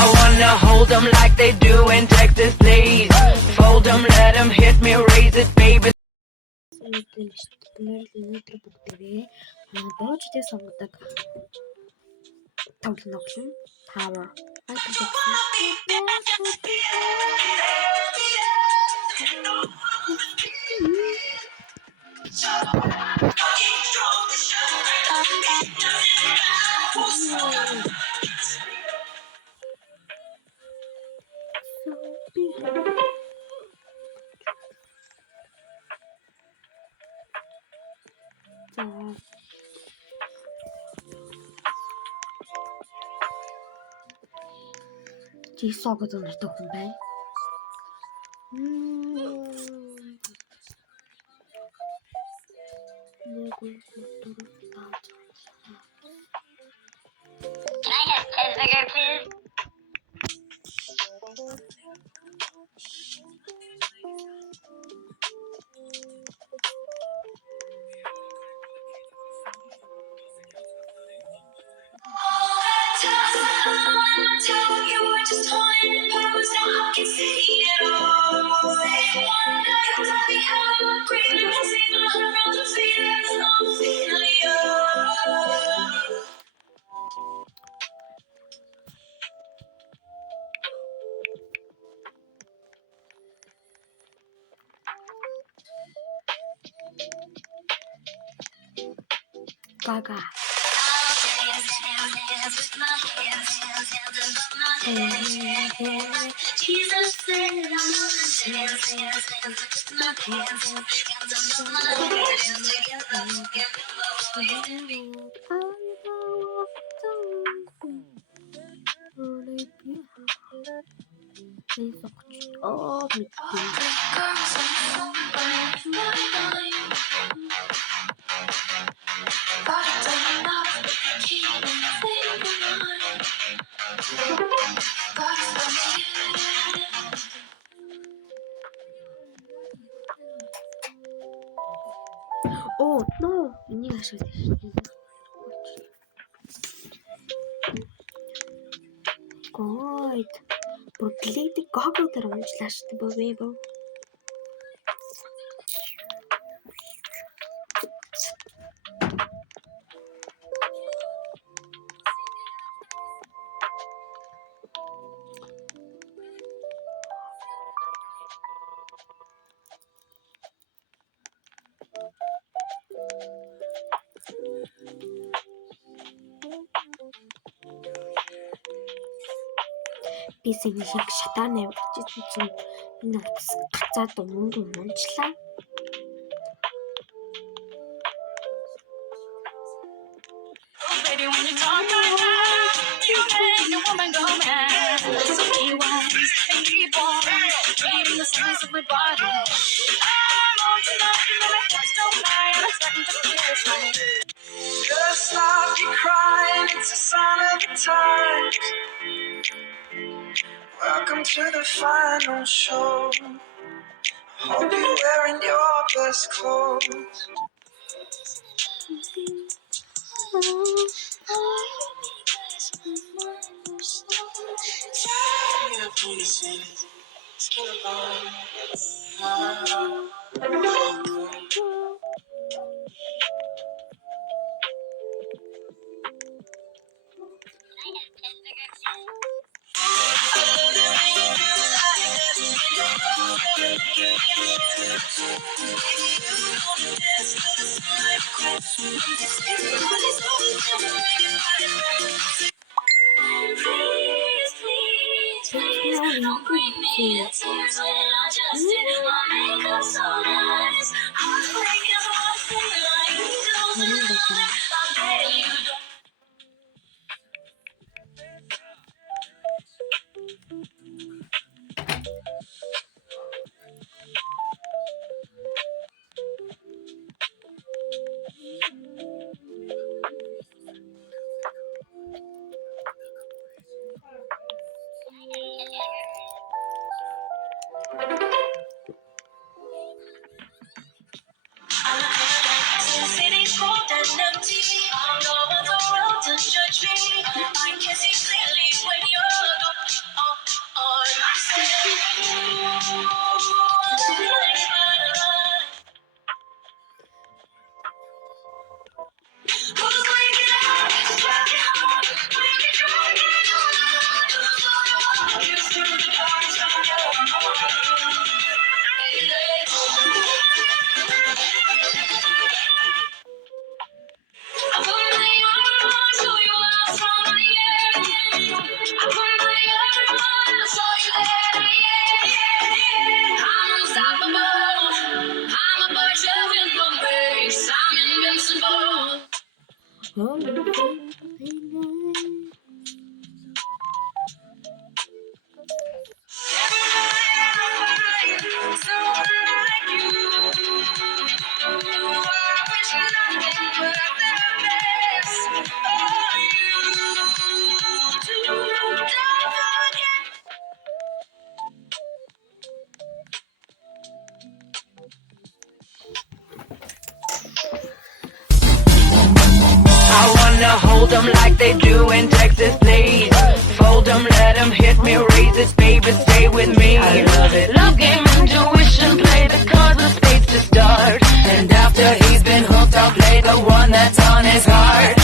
I wanna hold them like they do in Texas, please. Fold them, let them hit me, raise it, baby. өнөөдөр бүгдээрээ дуучдын сонгодог тоглолт тоглоно. Tower. Жисоо гэдэг нэртэй хүн байна. Can I have 10 bigger, please? Gaga. Oh no, энийг ашиглаж шүү. God. Проклятый Gaga дээр уншлаа шүү дээ бөө. Би сая шиг шатааны явчихсан чинь энэ утас гацаад унчлаа. Just stop you crying, it's a sign of the times. Welcome to the final show. Hope you're wearing your best clothes. Don't bring me to tears when I just did my makeup so nice. Heartbreak is one thing like angels and I bet you don't. hold 'em like they do in Texas, please. Fold 'em, let 'em hit me, raise it, baby, stay with me. I love it. Love game, intuition, play the cards with spades to start. And after he's been hooked, I'll play the one that's on his heart.